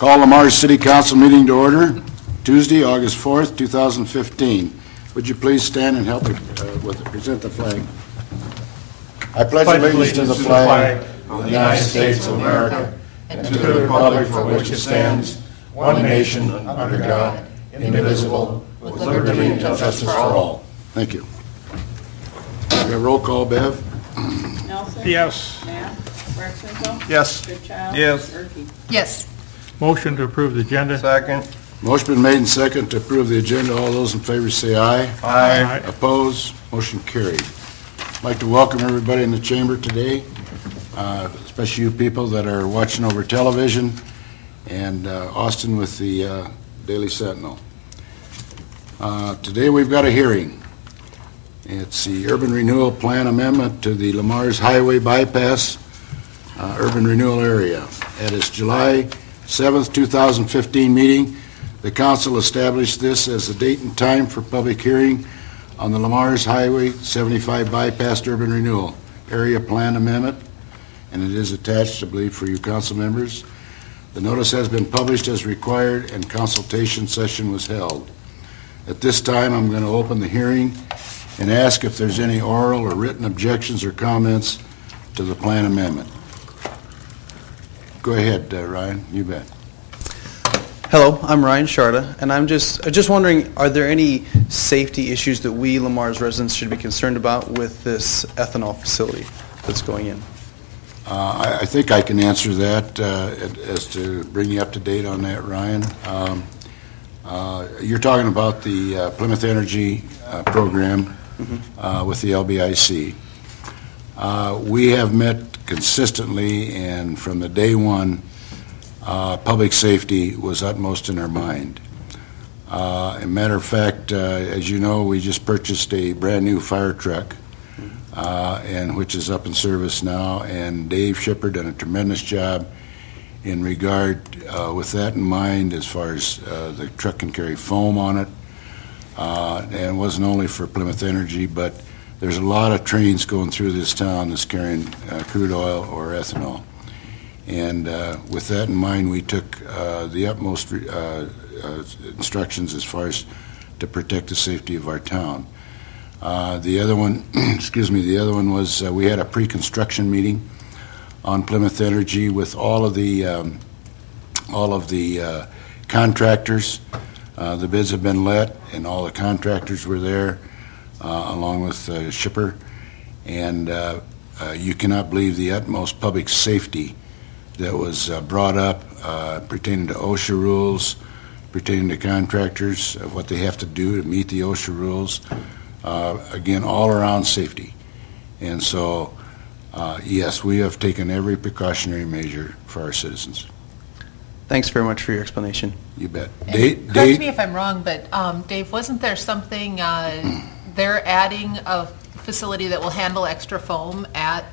Call Lamar's City Council meeting to order, Tuesday, August 4th, 2015. Would you please stand and help me present the flag? I pledge allegiance to the flag of the United States of America and to the republic for which it stands, one nation, under God, indivisible, with liberty and justice for all. Thank you. We have roll call, Bev. Nelson? Yes. Matt? Marcinko? Yes. Goodchild? Yes. Erke? Yes. Motion to approve the agenda. Second. Motion been made and second to approve the agenda. All those in favor say aye. Aye. Opposed? Motion carried. I'd like to welcome everybody in the chamber today, especially you people that are watching over television, and Austin with the Daily Sentinel. Today we've got a hearing. It's the Urban Renewal Plan Amendment to the Lamar's Highway Bypass Urban Renewal Area. At its July 7th, 2015 meeting, the council established this as the date and time for public hearing on the Lamar's Highway 75 Bypass Urban Renewal Area Plan Amendment, and it is attached, I believe, for you council members. The notice has been published as required and consultation session was held. At this time, I'm going to open the hearing and ask if there's any oral or written objections or comments to the plan amendment. Go ahead, Ryan, you bet. Hello, I'm Ryan Sharda, and I'm just wondering, are there any safety issues that we Lamar's residents should be concerned about with this ethanol facility that's going in? I think I can answer that as to bring you up to date on that, Ryan. You're talking about the Plymouth Energy program with the LBIC. We have met consistently, and from the day one, public safety was utmost in our mind. As a matter of fact, as you know, we just purchased a brand new fire truck, and which is up in service now, and Dave Shipper done a tremendous job in regard with that in mind, as far as the truck can carry foam on it, and it wasn't only for Plymouth Energy, but there's a lot of trains going through this town that's carrying crude oil or ethanol. And with that in mind, we took the utmost instructions as far as to protect the safety of our town. The other one, the other one was we had a pre-construction meeting on Plymouth Energy with all of the contractors. The bids have been let, and all the contractors were there, along with Shipper. And you cannot believe the utmost public safety that was brought up pertaining to OSHA rules, pertaining to contractors, of what they have to do to meet the OSHA rules. Again, all around safety. And so, yes, we have taken every precautionary measure for our citizens. Thanks very much for your explanation. You bet. Correct me if I'm wrong, but Dave, wasn't there something, they're adding a facility that will handle extra foam at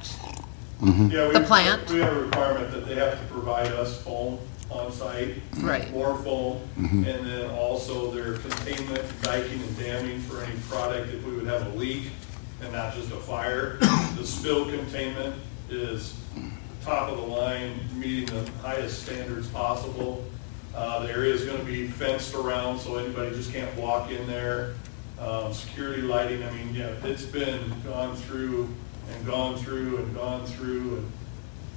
Yeah, the plant? We have a requirement that they have to provide us foam on site. Right. More foam, and then also their containment, diking, and damming for any product if we would have a leak and not just a fire. The spill containment is top of the line, meeting the highest standards possible. The area is going to be fenced around so anybody just can't walk in there. Security lighting, I mean, yeah, it's been gone through and gone through and gone through,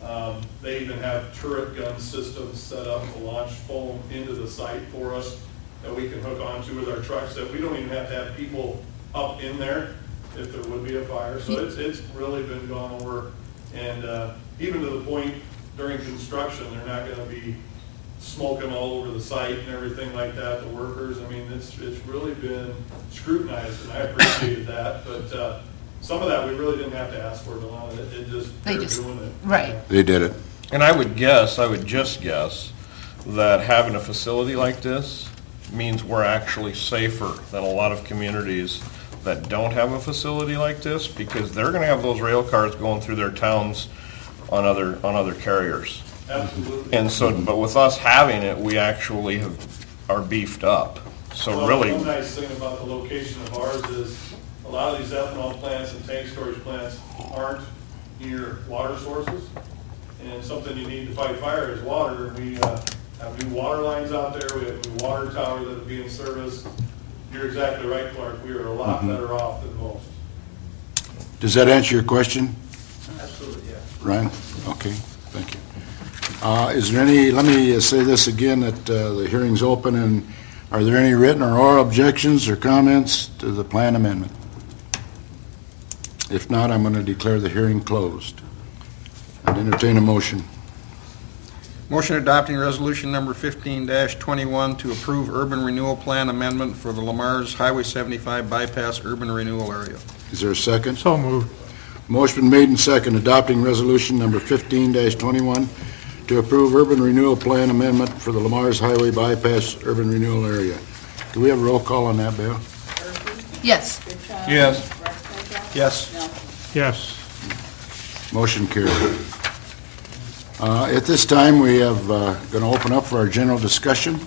and they even have turret gun systems set up to launch foam into the site for us that we can hook onto with our trucks, that we don't even have to have people up in there if there would be a fire. So it's really been gone over, and even to the point during construction, they're not going to be smoking all over the site and everything like that, the workers. I mean, it's really been scrutinized, and I appreciated that, but some of that we really didn't have to ask for. A lot of it, they're doing it. Right. They did it. And I would just guess, that having a facility like this means we're actually safer than a lot of communities that don't have a facility like this, because they're going to have those rail cars going through their towns on other carriers. Absolutely. And so, but with us having it, we actually are beefed up. So well, really, one nice thing about the location of ours is a lot of these ethanol plants and tank storage plants aren't near water sources, and something you need to fight fire is water. We have new water lines out there, we have new water towers that will be in service. You're exactly right, Clark, we are a lot better off than most. Does that answer your question, Absolutely, yeah. Ryan? Okay, thank you. Is there any, let me say this again, that the hearing's open, and are there any written or oral objections or comments to the plan amendment? If not, I'm going to declare the hearing closed. I'd entertain a motion. Motion adopting resolution number 15-21 to approve urban renewal plan amendment for the Lamar's Highway 75 bypass urban renewal area. Is there a second? So moved. Motion been made and second, adopting resolution number 15-21 to approve urban renewal plan amendment for the Lamar's Highway bypass urban renewal area. Do we have a roll call on that, Bill? Murphy? Yes. Goodchild? Yes. Rex Sanders? Yes. Nelson? Yes. Motion carried. At this time, we have going to open up for our general discussion.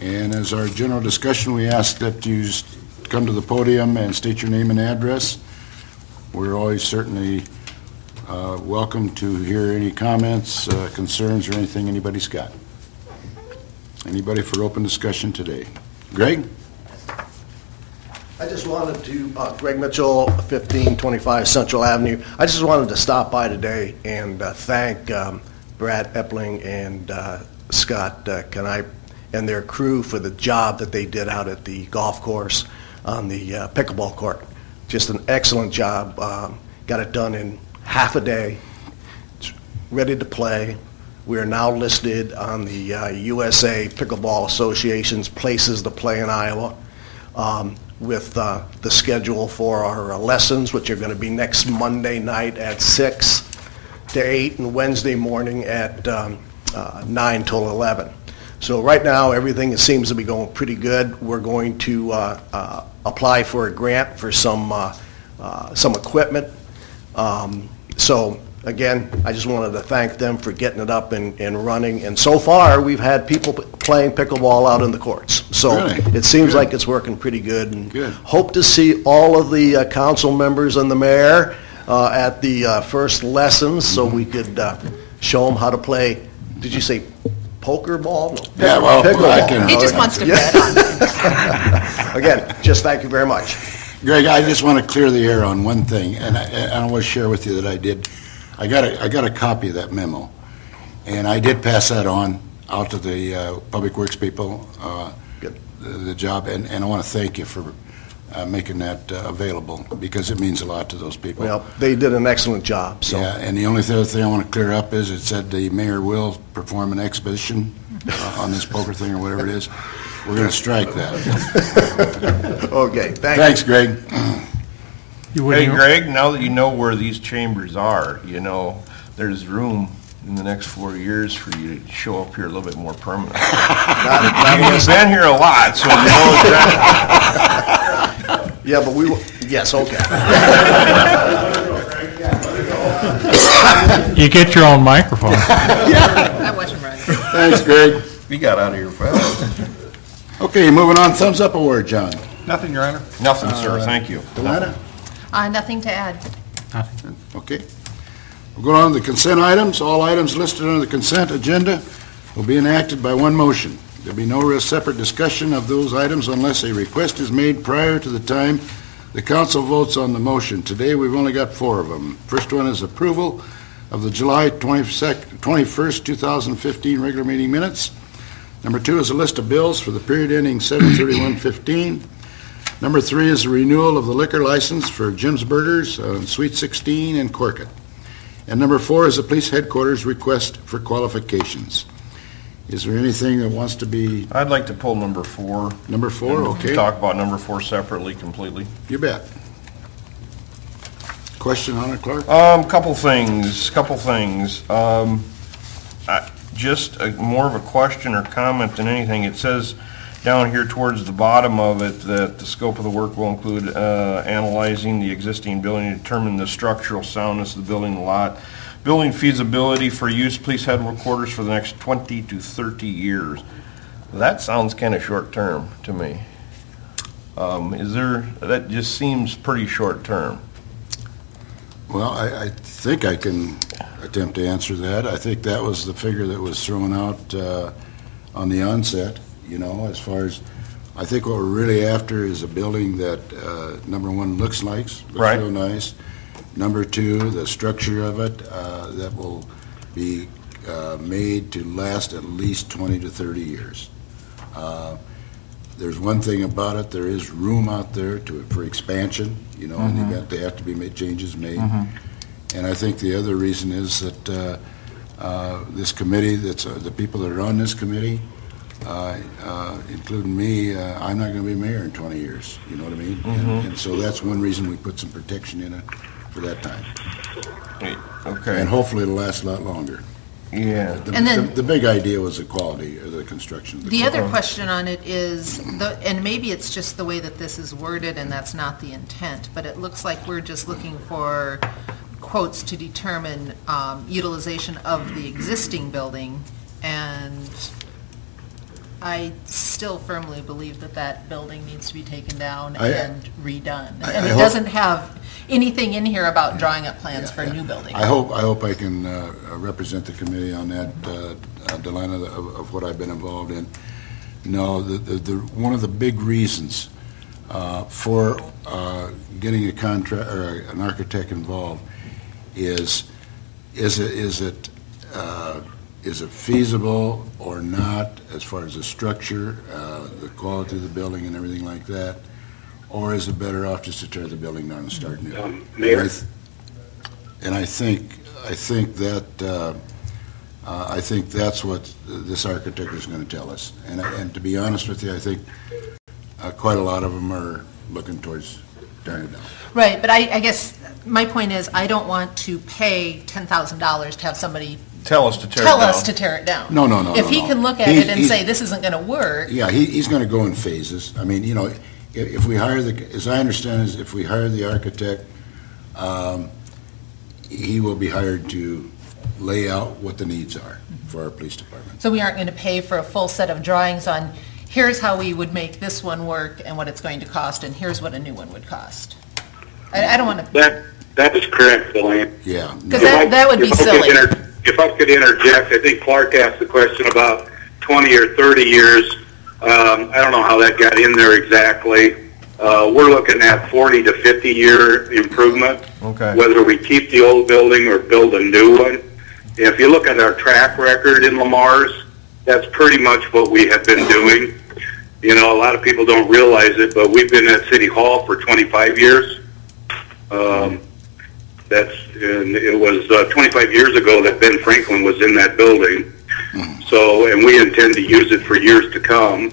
And as our general discussion, we ask that you come to the podium and state your name and address. We're always certainly welcome to hear any comments, concerns, or anything anybody's got. Anybody for open discussion today? Greg? I just wanted to, Greg Mitchell, 1525 Central Avenue. I just wanted to stop by today and thank Brad Epling and Scott Knipe and their crew for the job that they did out at the golf course on the pickleball court. Just an excellent job. Got it done in half a day. It's ready to play. We are now listed on the USA Pickleball Association's places to play in Iowa. With the schedule for our lessons, which are going to be next Monday night at 6 to 8 and Wednesday morning at 9 till 11. So right now, everything seems to be going pretty good. We're going to apply for a grant for some equipment. So again, I just wanted to thank them for getting it up and running. And so far, we've had people playing pickleball out in the courts. So Really? it seems Good. like it's working pretty good. And Good. hope to see all of the council members and the mayor at the first lessons so we could show them how to play. Did you say poker ball? No. Yeah, well, Pickleball. I can- He just wants to bet on it. Again, just thank you very much. Greg, I just want to clear the air on one thing, and I want to share with you that I did. I got a copy of that memo, and I did pass that on out to the Public Works people, Good. the job, and I want to thank you for making that available, because it means a lot to those people. Well, they did an excellent job, so. Yeah, and the only other thing I want to clear up is it said the mayor will perform an exhibition on this poker thing or whatever it is. We're going to strike that. Okay, thank you. Thanks, Greg. You Hey, wouldn't, Greg, now that you know where these chambers are, you know, there's room in the next 4 years for you to show up here a little bit more permanent. You've been here a lot, so you know exactly. Yeah, but yes, okay. you get your own microphone. I wasn't right. Thanks, Greg. We got out of here fast. Okay, moving on. Thumbs up award, John. Nothing, Your Honor. Nothing, sir, thank you. Delana? Nothing to add. Okay. We're going on to the consent items. All items listed under the consent agenda will be enacted by one motion. There'll be no separate discussion of those items unless a request is made prior to the time the council votes on the motion. Today, we've only got 4 of them. First one is approval of the July 21st, 2015 regular meeting minutes. Number 2 is a list of bills for the period ending 7/31/15. Number 3 is the renewal of the liquor license for Jim's Burgers on Suite 16 in Corkett. And number 4 is the police headquarters request for qualifications. Is there anything that wants to be I'd like to pull number 4. number 4? and Okay, Talk about number 4 separately, completely. you bet. Question on it, Clark? Couple things. More of a question or comment than anything. It says down here towards the bottom of it that the scope of the work will include analyzing the existing building to determine the structural soundness of the building and lot, building feasibility for use police headquarters for the next 20 to 30 years. That sounds kind of short-term to me. That just seems pretty short-term. Well, I think I can attempt to answer that. I think that was the figure that was thrown out on the onset, as far as, I think what we're really after is a building that, number one, looks Right. real nice. Number two, the structure of it, that will be made to last at least 20 to 30 years. There's one thing about it, there is room out there for expansion, in the event they have to be changes made. And I think the other reason is that this committee, the people that are on this committee, including me, I'm not going to be mayor in 20 years, you know what I mean? And so that's one reason we put some protection in it for that time. Okay. And hopefully it'll last a lot longer. Yeah. And then- The big idea was the quality of the construction. The other question on it is, and maybe it's just the way that this is worded and that's not the intent, but it looks like we're just looking for quotes to determine utilization of the existing building, and I still firmly believe that that building needs to be taken down and redone. And it hope- doesn't have anything in here about drawing up plans for a new building. I hope I can represent the committee on that, Delana, of what I've been involved in. No, one of the big reasons for getting a contract or an architect involved is it feasible or not as far as the structure, the quality of the building and everything like that? Or is it better off just to tear the building down and start new? Mayor? And I think that I think that's what this architect is going to tell us. And to be honest with you, I think quite a lot of them are looking towards tearing it down. Right, but I guess my point is, I don't want to pay $10,000 to have somebody Tell us to tear it tell down. us to tear it down. No. If he can look at it and say, this isn't going to work, Yeah, he's going to go in phases. I mean, if we hire as I understand is, if we hire the architect, he will be hired to lay out what the needs are for our police department. so we aren't going to pay for a full set of drawings on, here's how we would make this one work and what it's going to cost, and here's what a new one would cost. I don't want to, That is correct, Elaine. Yeah. because that would be silly. If I could interject, I think Clark asked the question about 20 or 30 years. I don't know how that got in there exactly. We're looking at 40 to 50-year improvement, Okay. whether we keep the old building or build a new one. If you look at our track record in Lamar's, that's pretty much what we have been doing. A lot of people don't realize it, but we've been at City Hall for 25 years. It was 25 years ago that Ben Franklin was in that building. So, and we intend to use it for years to come.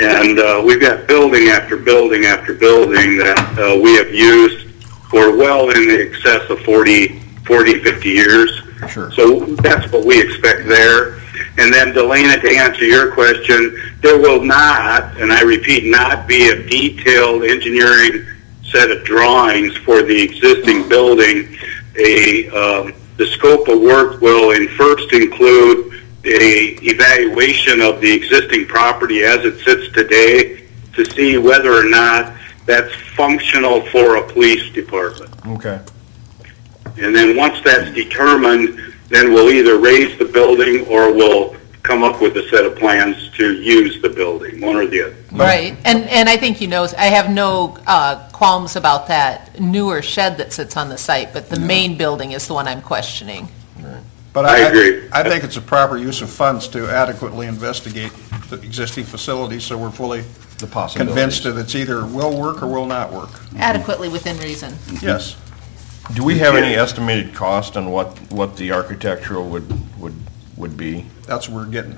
And we've got building after building after building that we have used for well in excess of 40, 50 years. Sure. So that's what we expect there. And then, Delana, to answer your question, there will not, and I repeat, not be a detailed engineering set of drawings for the existing building. The scope of work will first include a evaluation of the existing property as it sits today to see whether or not that's functional for a police department. Okay. And then once that's determined, then we'll either raise the building or we'll come up with a set of plans to use the building, one or the other. Right, and I think I have no qualms about that newer shed that sits on the site, but the main building is the one I'm questioning. But I agree. I think it's a proper use of funds to adequately investigate the existing facilities, so we're fully The possibilities. convinced that it's either will work or will not work. Adequately within reason. Yes. Do we have any estimated cost on what the architectural would be? That's what we're getting,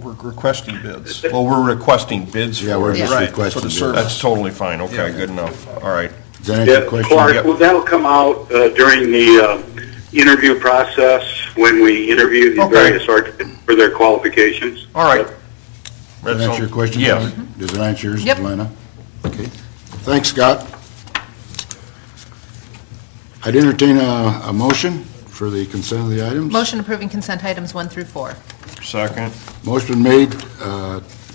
we're requesting bids. Well, we're requesting bids Yeah, for we're it. just Right, requesting. for the bids. service. That's totally fine. Okay, good enough. All right. Does that answer your Yeah, question? Clark, Yep. well, that'll come out during the interview process when we interview the Okay. various architects for their qualifications. All right. Does that answer your question? Yes. Delana? Does it answer yours, Yep. Delana? Okay. Thanks, Scott. I'd entertain a motion for the consent of the items. Motion approving consent items 1 through 4. Second. Motion been made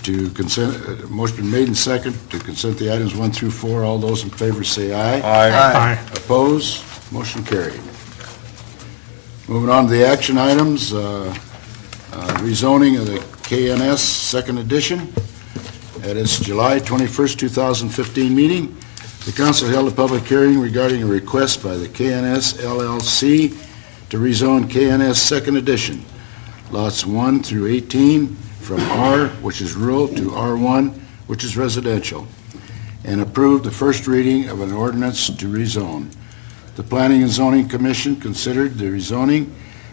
to consent, motion been made and second to consent the items 1 through 4. All those in favor say aye. Aye. Opposed? Motion carried. Moving on to the action items. rezoning of the KNS Second Edition. At its July 21st, 2015 meeting, the council held a public hearing regarding a request by the KNS LLC to rezone KNS Second Edition, lots 1 through 18, from R, which is rural, to R1, which is residential, and approved the first reading of an ordinance to rezone. The Planning and Zoning Commission considered the rezoning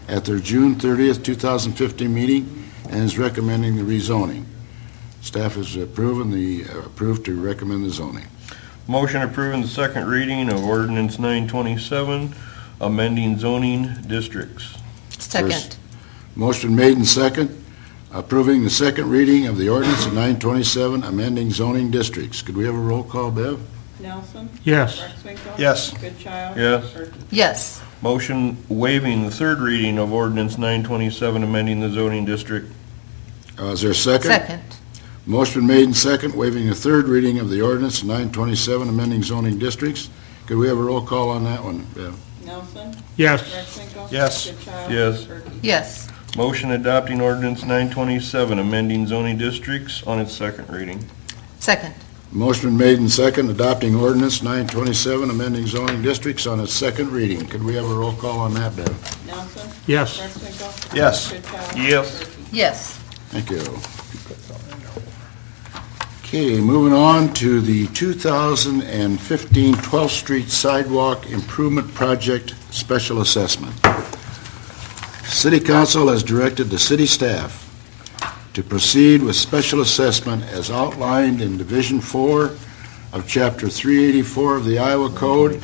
at their June 30th, 2015 meeting and is recommending the rezoning. Staff has approved to recommend the zoning. Motion approving the second reading of ordinance 927, amending zoning districts. Second. Motion made and second, approving the second reading of the ordinance of 927, amending zoning districts. Could we have a roll call, Bev? Nelson. Yes. Marksvinkle. Yes. Goodchild. Yes. Perky. Yes. Motion waiving the third reading of ordinance 927, amending the zoning district. Is there a second? Second. Motion made and second, waiving the third reading of the ordinance 927, amending zoning districts. Could we have a roll call on that one, Bev? Nelson. Yes. Marksvinkle. Yes. Goodchild. Yes. Perky. Yes. Motion adopting ordinance 927, amending zoning districts on its second reading. Second. Motion made and second, adopting ordinance 927, amending zoning districts on its second reading. Could we have a roll call on that, Bev? Nelson. Yes. Marksvinkle. Yes. Goodchild. Yes. Perky. Yes. Thank you. Okay, moving on to the 2015 12th Street Sidewalk Improvement Project Special Assessment. City Council has directed the city staff to proceed with special assessment as outlined in Division 4 of Chapter 384 of the Iowa Code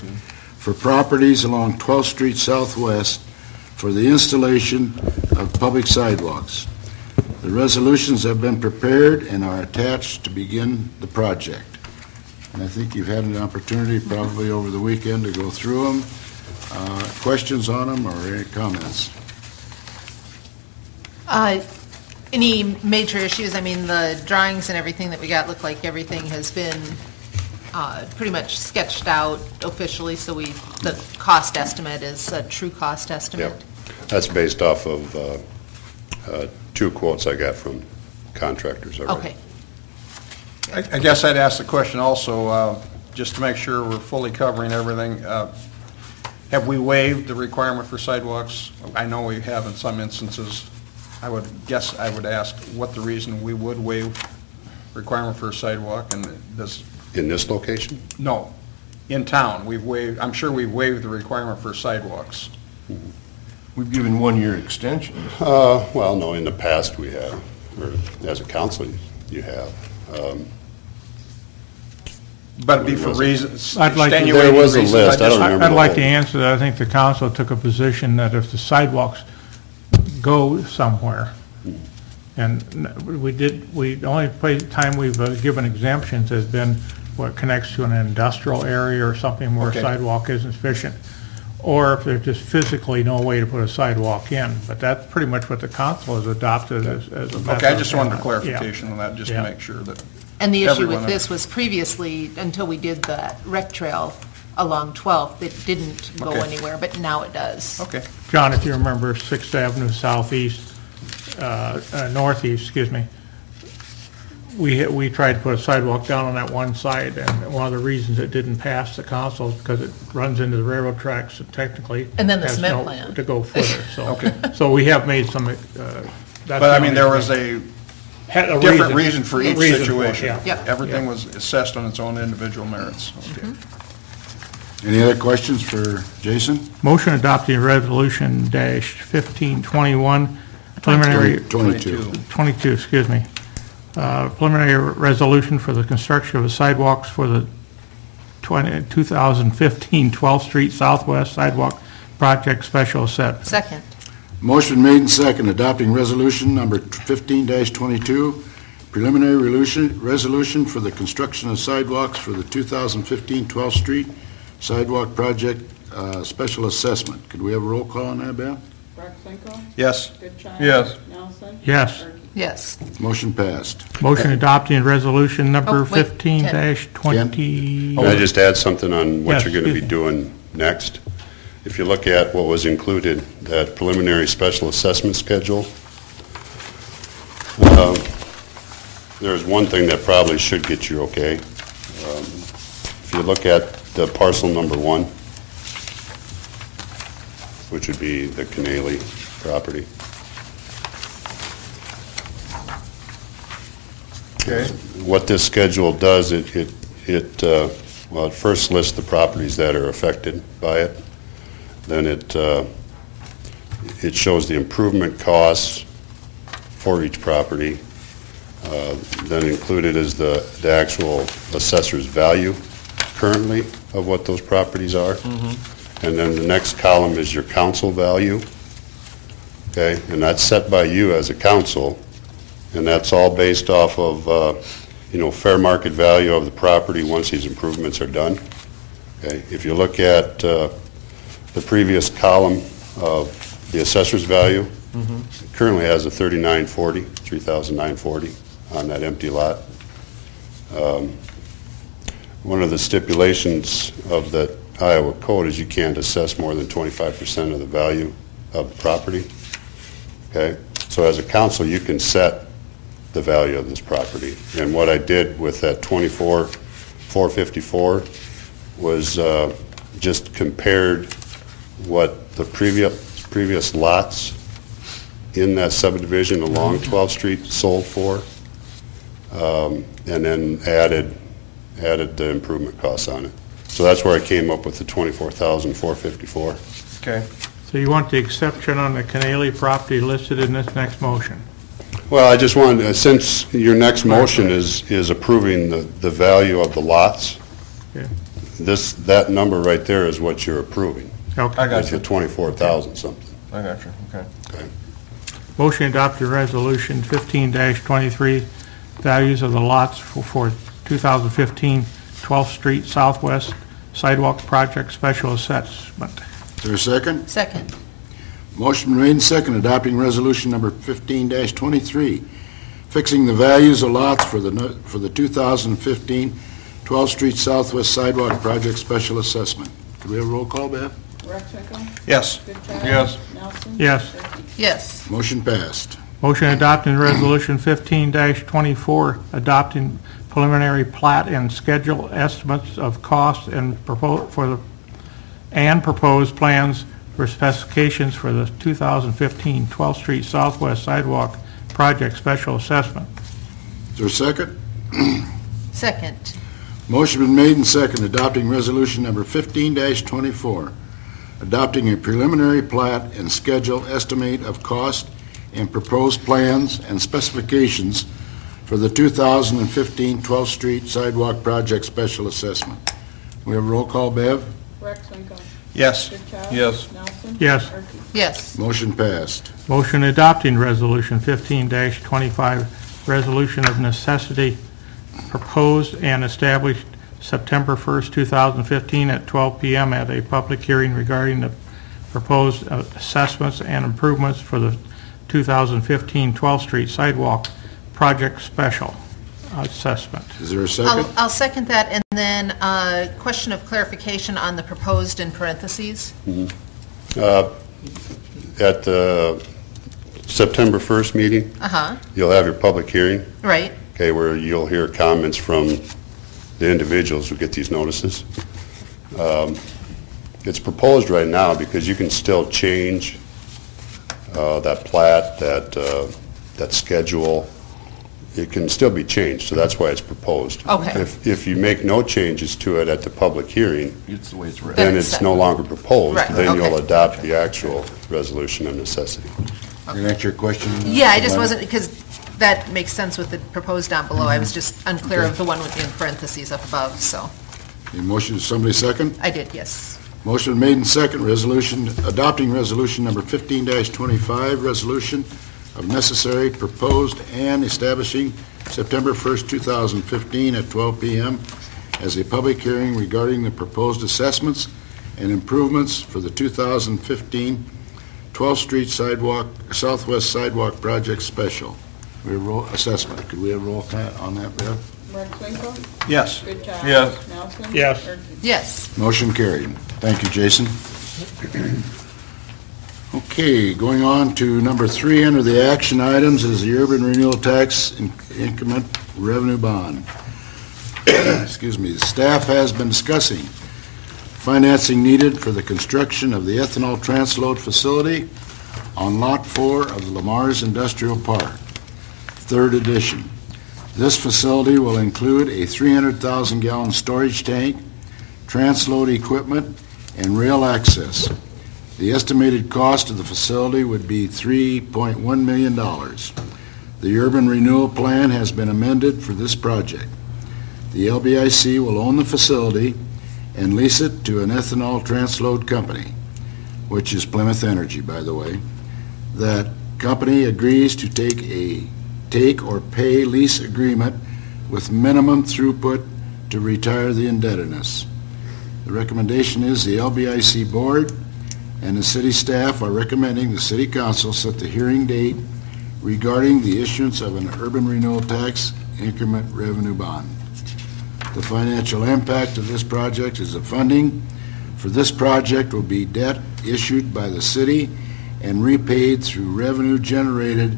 for properties along 12th Street Southwest for the installation of public sidewalks. The resolutions have been prepared and are attached to begin the project. And I think you've had an opportunity probably over the weekend to go through them. Questions on them or any comments? Any major issues? I mean, the drawings and everything that we got look like everything has been pretty much sketched out officially, so the cost estimate is a true cost estimate. Yep. That's based off of two quotes I got from contractors already. Okay. I guess I'd ask the question also, just to make sure we're fully covering everything. Have we waived the requirement for sidewalks? I know we have in some instances. I would ask what the reason we would waive requirement for a sidewalk, and does... In this location? No. In town, I'm sure we've waived the requirement for sidewalks. We've given 1-year extensions. Well, no, in the past we have, or as a council you have. But it'd be for reasons, I'd like to- extenuating There was a reasons. list. I don't remember. I'd like the to whole- answer that. I think the council took a position that if the sidewalks go somewhere, and the only time we've given exemptions has been what connects to an industrial area or something where a Okay. sidewalk isn't sufficient, or if there's just physically no way to put a sidewalk in. But that's pretty much what the council has adopted as a method. Okay, I just wanted a Yeah. clarification on that, just to Yeah. make sure that... And the issue Everyone- with this was previously, until we did the rec trail along 12th, it didn't go Okay. anywhere, but now it does. Okay. John, if you remember 6th Avenue northeast, excuse me, we tried to put a sidewalk down on that one side, and one of the reasons it didn't pass the council is because it runs into the railroad tracks and technically And then the has cement no- plant. to go further, so. Okay. So we have made some, that's But I the mean, only there was thing. a Had a different reason for A each reason for it, situation. yeah. Yep. Everything was assessed on its own individual merits. Okay. Any other questions for Jason? Motion adopting resolution -1521, preliminary, 22. 22, excuse me. Preliminary resolution for the construction of the sidewalks for the 2015 12th Street Southwest Sidewalk Project Special Assessment. Second. Motion made and second, adopting resolution number 15-22, preliminary resolution for the construction of sidewalks for the 2015 12th Street Sidewalk Project Special Assessment. Could we have a roll call on that, Beth? Marksvinkle. Yes. Goodchild. Yes. Nelson. Yes. Perky. Yes. Motion passed. Motion adopting resolution number Oh, wait, 15-20. Can I just add something on what Yes, you're going to be excuse me. doing next? If you look at what was included, that preliminary special assessment schedule, There's one thing that probably should get you okay. If you look at the parcel number 1, which would be the Canaley property. Okay. What this schedule does, it first lists the properties that are affected by it. Then it shows the improvement costs for each property. Then included is the actual assessor's value currently of what those properties are. And then the next column is your council value. Okay, and that's set by you as a council, and that's all based off of fair market value of the property once these improvements are done. Okay, if you look at the previous column of the assessor's value, it currently has a $3,940 on that empty lot. One of the stipulations of the Iowa code is you can't assess more than 25% of the value of the property. Okay, so as a council, you can set the value of this property. And what I did with that 24,454 was just compared what the previous lots in that subdivision along 12th Street sold for, and then added the improvement costs on it. So that's where I came up with the 24,454. Okay. So you want the exception on the Canaley property listed in this next motion? Well, I just wanted, since your next motion is approving the value of the lots, Okay. that number right there is what you're approving. Okay. I got It's you. the 24,000 something. I got you. Okay. Okay. Motion adopted resolution 15-23, values of the lots for 2015 12th Street Southwest Sidewalk Project Special Assessment. Is there a second? Second. Motion been made and second, adopting resolution number 15-23, fixing the values of lots for the 2015 12th Street Southwest Sidewalk Project Special Assessment. Could we have a roll call, Bev? Rexbenko. Yes. Goodchild. Yes. Nelson. Yes. Turkey. Yes. Motion passed. Motion adopting resolution 15-24, adopting preliminary plat and schedule estimates of costs and proposed plans for specifications for the 2015 12th Street Southwest Sidewalk Project Special Assessment. Is there a second? Second. Motion been made and second, adopting resolution number 15-24, adopting a preliminary plat and schedule estimate of cost and proposed plans and specifications for the 2015 12th Street Sidewalk Project Special Assessment. We have a roll call, Bev? Rexbenko. Yes. Goodchild. Yes. Nelson. Yes. Turkey. Yes. Motion passed. Motion adopting resolution 15-25, resolution of necessity proposed and established September 1st, 2015 at 12 p.m. at a public hearing regarding the proposed assessments and improvements for the 2015 12th Street Sidewalk Project Special Assessment. Is there a second? I'll second that, and then a question of clarification on the proposed in parentheses. At the September 1st meeting, you'll have your public hearing, Right. okay, where you'll hear comments from the individuals who get these notices. It's proposed right now because you can still change that plat, that schedule. It can still be changed, so that's why it's proposed. Okay. If you make no changes to it at the public hearing, It's the way it's written. then Then it's it's set. no longer proposed. Right, Then you'll okay. adopt the actual resolution of necessity. Can I answer your question? Yeah, I just wasn't, because that makes sense with the proposed down below. I was just unclear of the one with the in parentheses up above, so The motion, somebody second? I did, yes. Motion made and second, resolution, adopting resolution number 15-25, resolution of necessary, proposed, and establishing September 1st, 2015 at 12 p.m. as a public hearing regarding the proposed assessments and improvements for the 2015 12th Street Sidewalk, Southwest Sidewalk Project Special. We have roll assessment. Could we have roll call on that, Bev? Rexbenko. Yes. Goodchild. Yes. Nelson. Yes. Turkey. Yes. Motion carried. Thank you, Jason. Okay, going on to number 3 under the action items is the urban renewal tax increment revenue bond. Excuse me. The staff has been discussing financing needed for the construction of the ethanol transload facility on Lot 4 of the Lamar's Industrial Park, 3rd edition. This facility will include a 300,000-gallon storage tank, transload equipment, and rail access. The estimated cost of the facility would be $3.1 million. The urban renewal plan has been amended for this project. The LBIC will own the facility and lease it to an ethanol transload company, which is Plymouth Energy, by the way. That company agrees to take or pay lease agreement with minimum throughput to retire the indebtedness. The recommendation is the LBIC board and the city staff are recommending the city council set the hearing date regarding the issuance of an urban renewal tax increment revenue bond. The financial impact of this project is the funding for this project will be debt issued by the city and repaid through revenue generated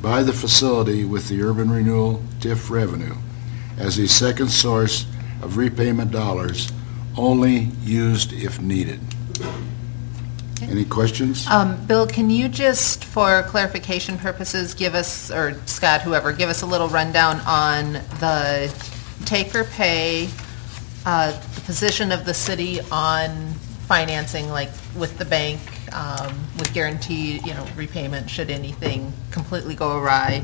by the facility with the urban renewal TIF revenue as a second source of repayment dollars, only used if needed. Any questions? Bill, can you just, for clarification purposes, give us, or Scott, whoever, give us a little rundown on the take or pay, the position of the city on financing, like with the bank, with guaranteed, repayment should anything completely go awry,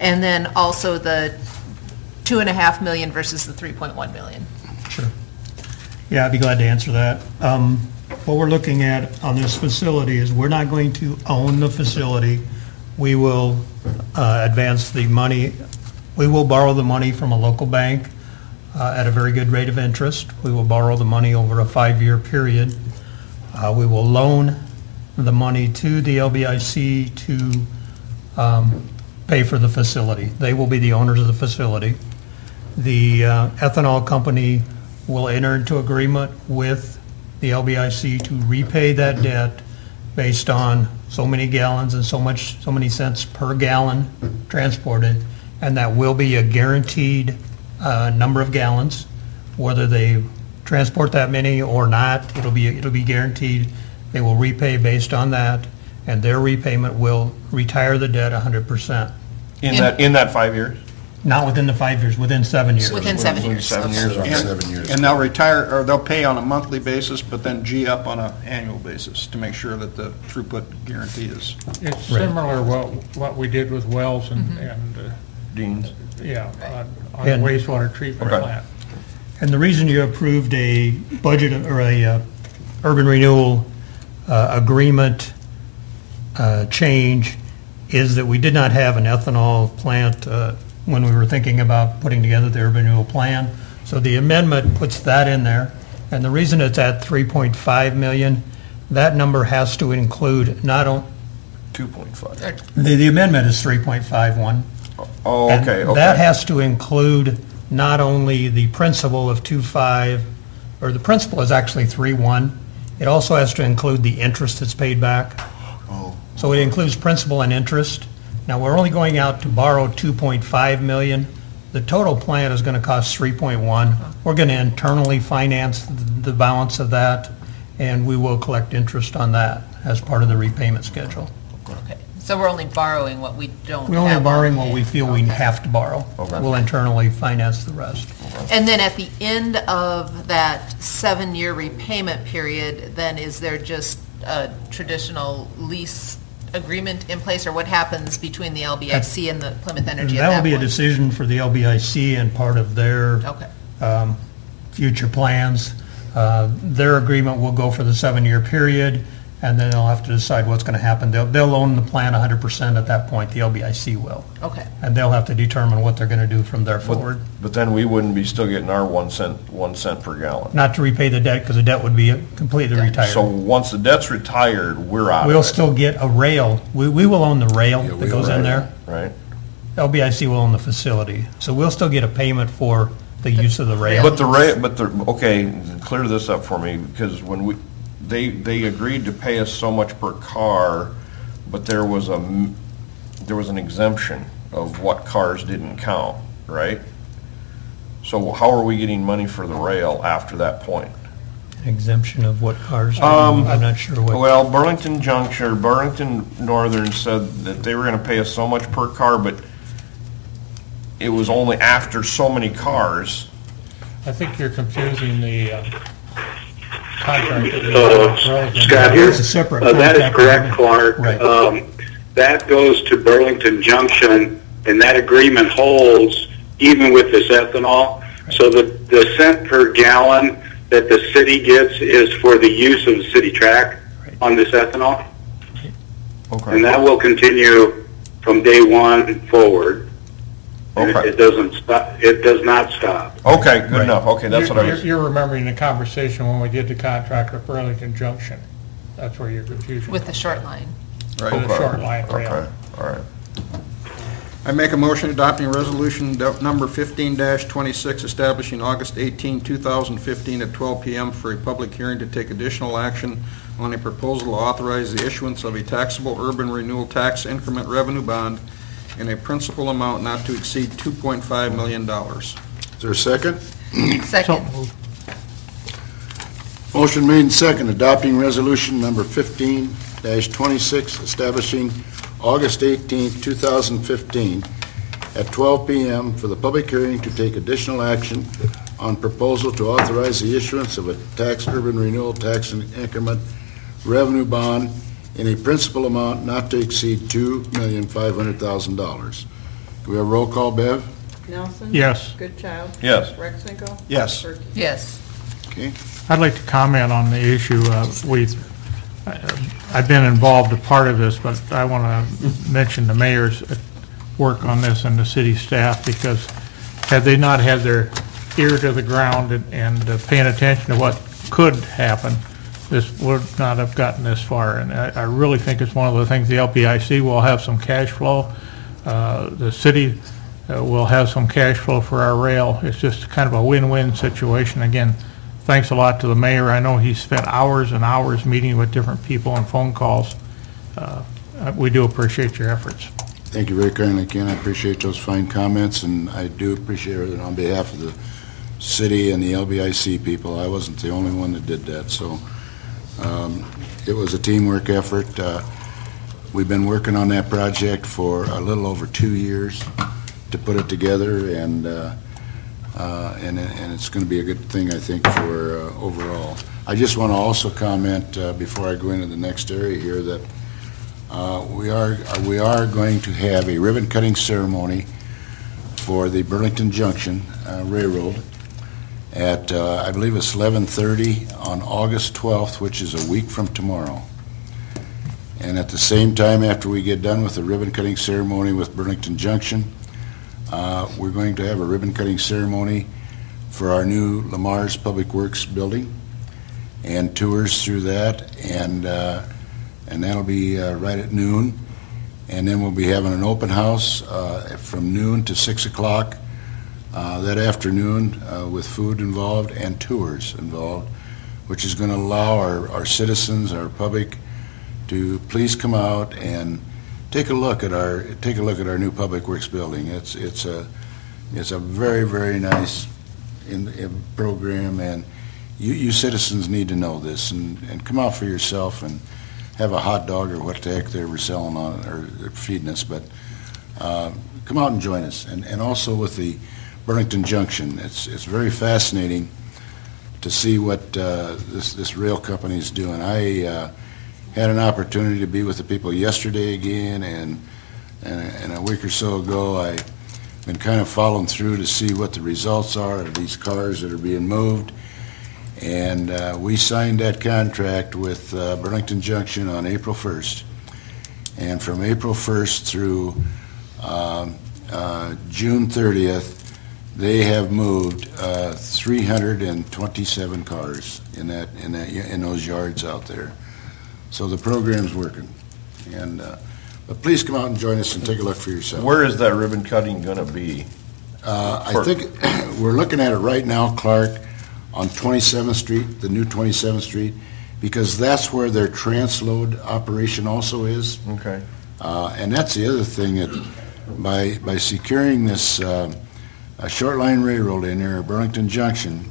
and then also the $2.5 million versus the $3.1 million. Sure. Yeah, I'd be glad to answer that. What we're looking at on this facility is we're not going to own the facility. We will advance the money. We will borrow the money from a local bank at a very good rate of interest. We will borrow the money over a 5-year period. We will loan the money to the LBIC to pay for the facility. They will be the owners of the facility. The ethanol company will enter into agreement with the LBIC to repay that debt based on so many gallons and so many cents per gallon transported, and that will be a guaranteed number of gallons. Whether they transport that many or not, it'll be guaranteed. They will repay based on that, and their repayment will retire the debt 100%. In that 5 years? Not within the 5 years, within 7 years. Within 7 years. 7 years. Around 7 years. And they'll retire, or they'll pay on a monthly basis, but then G up on an annual basis to make sure that the throughput guarantee is. It's similar what we did with Wells and Deans. yeah, on the And- wastewater treatment Okay. plant. And the reason you approved a budget or a urban renewal agreement change is that we did not have an ethanol plant when we were thinking about putting together the urban renewal plan. So the amendment puts that in there. And the reason it's at 3.5 million, that number has to include not only, 2.5. the amendment is 3.51. Oh, And okay, okay. that has to include not only the principal of 2.5, or the principal is actually 3.1, it also has to include the interest that's paid back. So it includes principal and interest. Now, we're only going out to borrow 2.5 million. The total plan is going to cost 3.1. We're going to internally finance the balance of that, and we will collect interest on that as part of the repayment schedule. Okay. So we're only borrowing what we don't have. We're only on borrowing what hand. we feel we have to borrow. We'll internally finance the rest. And then at the end of that 7-year repayment period, then is there just a traditional lease agreement in place, or what happens between the LBIC and the Plymouth Energy at That that will be a point? decision for the LBIC and part of their Okay. future plans. Their agreement will go for the 7-year period, and then they'll have to decide what's going to happen. They'll own the plan 100% at that point, the LBIC will. Okay. And they'll have to determine what they're going to do from there forward. But then we wouldn't be still getting our 1 cent per gallon. Not to repay the debt, because the debt would be completely retired. So once the debt's retired, we're out of it. We'll still get a rail. We will own the rail Yeah, that we goes will. in there. Right? LBIC will own the facility. So we'll still get a payment for the use of the rail. Okay, clear this up for me, because when they agreed to pay us so much per car, but there was an exemption of what cars didn't count, right? So how are we getting money for the rail after that point? Exemption of what cars? I'm not sure what. Well, Burlington Junction, or Burlington Northern said that they were gonna pay us so much per car, but it was only after so many cars. I think you're confusing the contract. that we have with Burlington. Scott here. It's a separate That is contract. correct, Clark. Right. That goes to Burlington Junction, and that agreement holds even with this ethanol. So the cent per gallon that the city gets is for the use of the city track on this ethanol. Okay. And that will continue from day one forward. And Okay. it doesn't stop. It does not stop. Okay, good enough. Okay, that's what I was. You're remembering the conversation when we did the contract with Burlington Junction. That's where your confusion. With the short line. Right. With the short line rail. Okay, all right. I make a motion adopting resolution number 15-26, establishing August 18, 2015 at 12 p.m. for a public hearing to take additional action on a proposal to authorize the issuance of a taxable urban renewal tax increment revenue bond in a principal amount not to exceed $2.5 million. Is there a second? Second. Motion made and second, adopting resolution number 15-26, establishing August 18, 2015, at 12 p.m. for the public hearing to take additional action on proposal to authorize the issuance of a tax urban renewal tax increment revenue bond in a principal amount not to exceed $2,500,000. Do we have a roll call, Bev? Nelson? Yes. Goodchild? Yes. Rexsinko? Yes. Perky? Yes. Okay. I'd like to comment on the issue. I've been involved a part of this, but I want to mention the mayor's work on this and the city staff, because had they not had their ear to the ground and paying attention to what could happen, this would not have gotten this far. And I really think it's one of the things the LPIC will have some cash flow. The city will have some cash flow for our rail. It's just kind of a win-win situation. Again, thanks a lot to the mayor. I know he spent hours and hours meeting with different people and phone calls. We do appreciate your efforts. Thank you very kindly, Ken. I appreciate those fine comments, and I do appreciate it on behalf of the city and the LBIC people. I wasn't the only one that did that, so it was a teamwork effort. We've been working on that project for a little over 2 years to put it together, and it's going to be a good thing, I think, for overall. I just want to also comment before I go into the next area here that we are going to have a ribbon cutting ceremony for the Burlington Junction Railroad at I believe it's 11:30 on August 12th, which is a week from tomorrow. And at the same time, after we get done with the ribbon cutting ceremony with Burlington Junction, we're going to have a ribbon cutting ceremony for our new Lamar's Public Works building and tours through that, and that'll be right at noon. And then we'll be having an open house from noon to 6 o'clock that afternoon with food involved and tours involved, which is going to allow our citizens, our public, to please come out and take a look at our new Public Works building. It's a very, very nice program, and you citizens need to know this and come out for yourself and have a hot dog or what the heck they were selling on it or feeding us, but come out and join us. And also with the Burlington Junction, it's very fascinating to see what this rail company is doing. I had an opportunity to be with the people yesterday again, and a week or so ago I've been kind of following through to see what the results are of these cars that are being moved. And we signed that contract with Burlington Junction on April 1st. And from April 1st through June 30th, they have moved 327 cars in those yards out there. So the program's working. And but please come out and join us and take a look for yourself. Where is that ribbon cutting going to be? I think we're looking at it right now, Clark, on 27th Street, the new 27th Street, because that's where their transload operation also is. Okay. And that's the other thing, that by securing this a short line railroad in there, Burlington Junction,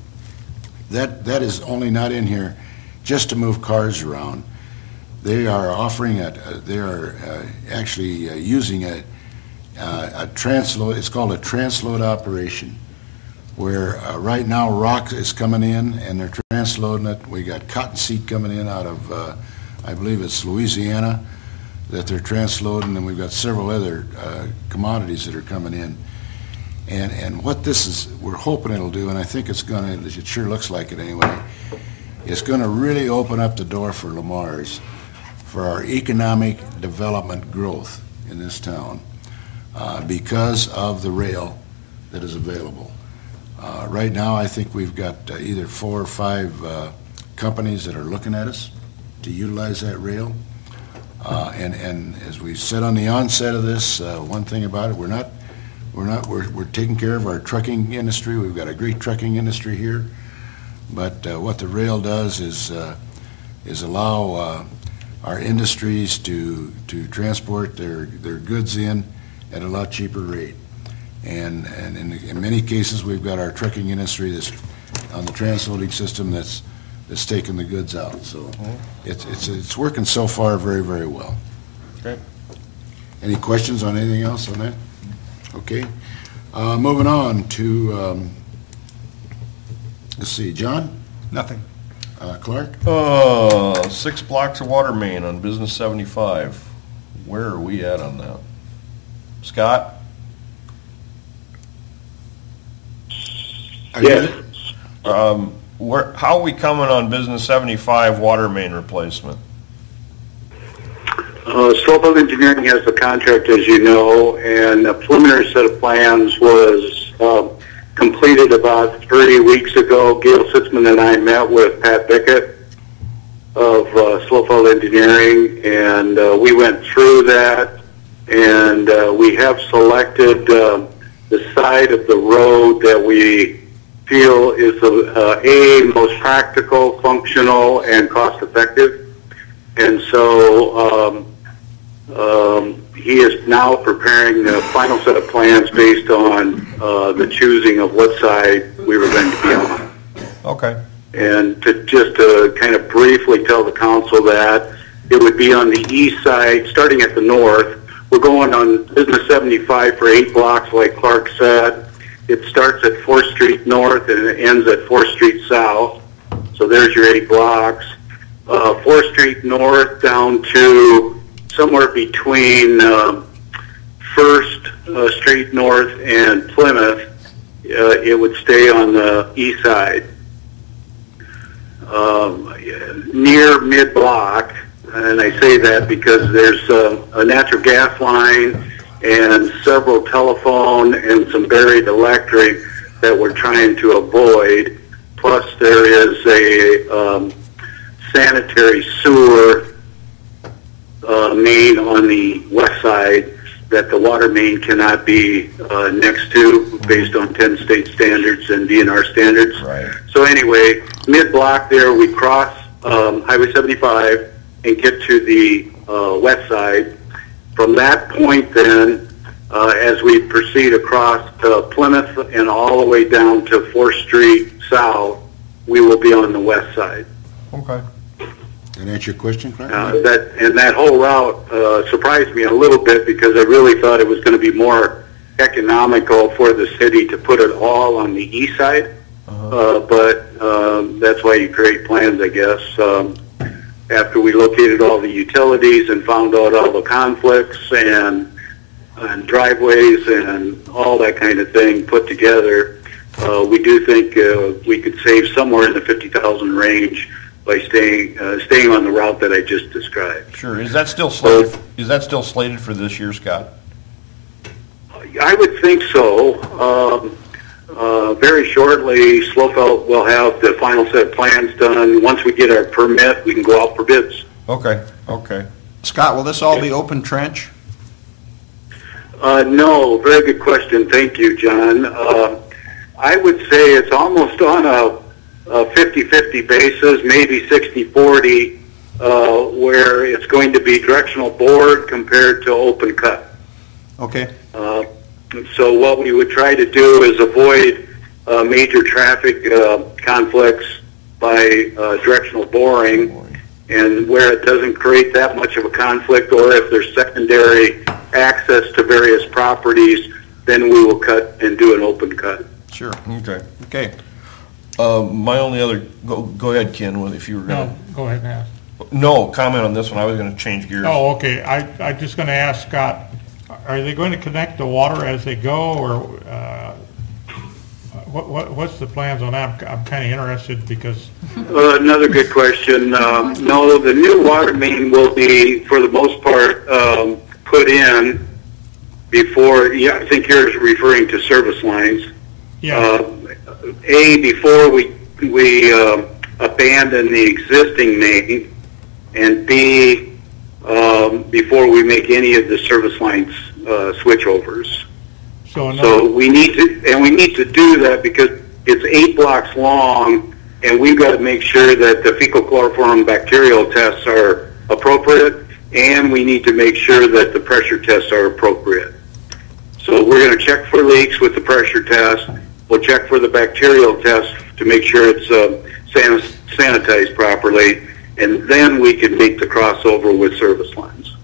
that is only not in here just to move cars around. They are offering they are actually using a transload. It's called a transload operation, where right now rock is coming in and they're transloading it. We got cottonseed coming in out of, I believe it's Louisiana, that they're transloading, and we've got several other commodities that are coming in. And what this is, we're hoping it'll do, and I think it's going to, it sure looks like it anyway, it's going to really open up the door for Lamar's, for our economic development growth in this town, because of the rail that is available. Right now, I think we've got either 4 or 5 companies that are looking at us to utilize that rail. And as we said on the onset of this, one thing about it, we're taking care of our trucking industry. We've got a great trucking industry here, but what the rail does is allow our industries to transport their goods in at a lot cheaper rate. And in many cases, we've got our trucking industry that's on the transloading system that's taking the goods out. So it's working so far very, very well. Okay. Any questions on anything else on that? Okay. Moving on to, let's see, John? Nothing. Clark? 6 blocks of water main on Business 75. Where are we at on that? Scott? Yes. How are we coming on Business 75 water main replacement? Slopel Engineering has the contract, as you know, and a preliminary set of plans was completed about 30 weeks ago. Gail Sitzman and I met with Pat Bickett of Slopel Engineering, and we went through that, and we have selected the side of the road that we feel is the most practical, functional, and cost-effective. And so he is now preparing the final set of plans based on the choosing of what side we were going to be on. Okay. And to kind of briefly tell the council that it would be on the east side, starting at the north. We're going on Business 75 for 8 blocks, like Clark said. It starts at 4th Street North and it ends at 4th Street South. So there's your 8 blocks. 4th Street North down to somewhere between 1st Street North and Plymouth, it would stay on the east side. Near mid-block, and I say that because there's a natural gas line and several telephone and some buried electric that we're trying to avoid. Plus there is a sanitary sewer main on the west side that the water main cannot be next to based on 10 state standards and DNR standards. Right. So anyway, mid-block there, we cross Highway 75 and get to the west side. From that point then, as we proceed across to Plymouth and all the way down to 4th Street South, we will be on the west side. Okay. That answer your question, Clark? That whole route surprised me a little bit because I really thought it was going to be more economical for the city to put it all on the east side. But that's why you create plans, I guess. After we located all the utilities and found out all the conflicts and driveways and all that kind of thing put together, we do think we could save somewhere in the 50,000 range by staying on the route that I just described. Sure. Is that still slated? Is that still slated for this year, Scott? I would think so. Very shortly, Slofeld will have the final set of plans done. Once we get our permit, we can go out for bids. Okay. Okay. Scott, will this all be open trench? No, very good question. Thank you, John. I would say it's almost on 50-50 basis, maybe 60-40, where it's going to be directional bored compared to open cut. Okay. So what we would try to do is avoid major traffic conflicts by directional boring, and where it doesn't create that much of a conflict, or if there's secondary access to various properties, then we will cut and do an open cut. Sure. Okay. Okay. My only other, go ahead, Ken, if you were No, gonna. go ahead and ask. No, comment on this one. I was gonna change gears. Oh, okay. I'm just going to ask Scott, are they going to connect the water as they go, or what's the plans on that? I'm kind of interested because... Another good question. No, the new water main will be, for the most part, put in before, I think you're referring to service lines. Yeah. Before we abandon the existing main, and B, before we make any of the service lines switchovers. So we need to do that because it's 8 blocks long, and we've got to make sure that the fecal chloroform bacterial tests are appropriate, and we need to make sure that the pressure tests are appropriate. So we're going to check for leaks with the pressure test. We'll check for the bacterial test to make sure it's sanitized properly, and then we can make the crossover with service lines.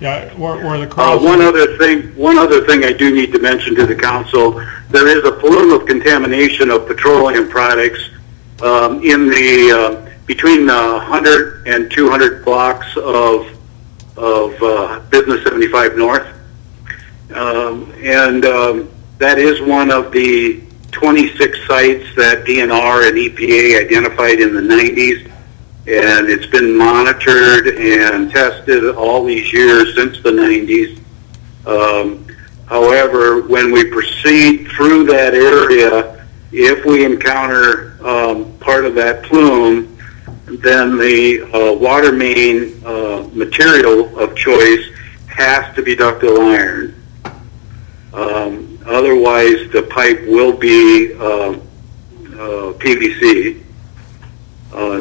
Yeah, where the cross... One other thing I do need to mention to the council, there is a plume of contamination of petroleum products in the between 100 and 200 blocks of Business 75 North, and that is one of the 26 sites that DNR and EPA identified in the 90s. And it's been monitored and tested all these years since the 90s. However, when we proceed through that area, if we encounter part of that plume, then the water main material of choice has to be ductile iron. Otherwise, the pipe will be PVC.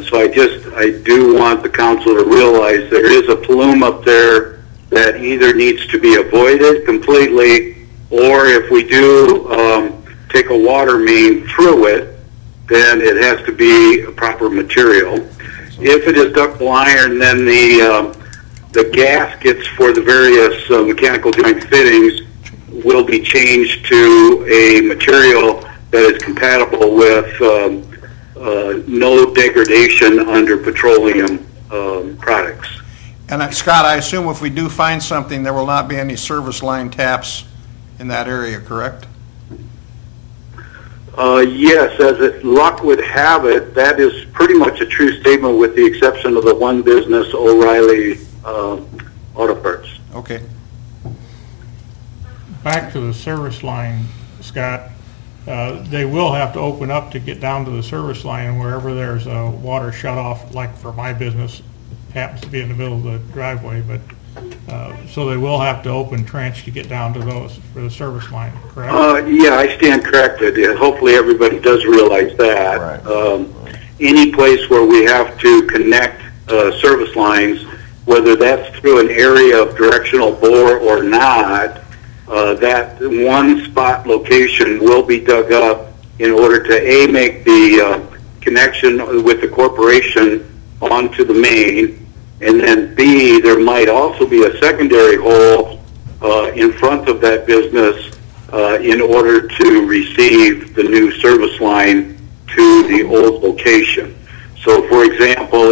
So I do want the council to realize there is a plume up there that either needs to be avoided completely, or if we do take a water main through it, then it has to be a proper material. If it is ductile iron, then the gaskets for the various mechanical joint fittings will be changed to a material that is compatible with no degradation under petroleum products. And Scott, I assume if we do find something, there will not be any service line taps in that area, correct? Yes, as luck would have it, that is pretty much a true statement with the exception of the one business, O'Reilly Auto Parts. Okay. Back to the service line, Scott. They will have to open up to get down to the service line wherever there's a water shut off, like for my business, happens to be in the middle of the driveway, but so they will have to open trench to get down to those for the service line, correct? Yeah, I stand corrected. Hopefully everybody does realize that. Right. Any place where we have to connect service lines, whether that's through an area of directional bore or not, that one spot location will be dug up in order to make the connection with the corporation onto the main, and then B, there might also be a secondary hole in front of that business in order to receive the new service line to the old location. So, for example,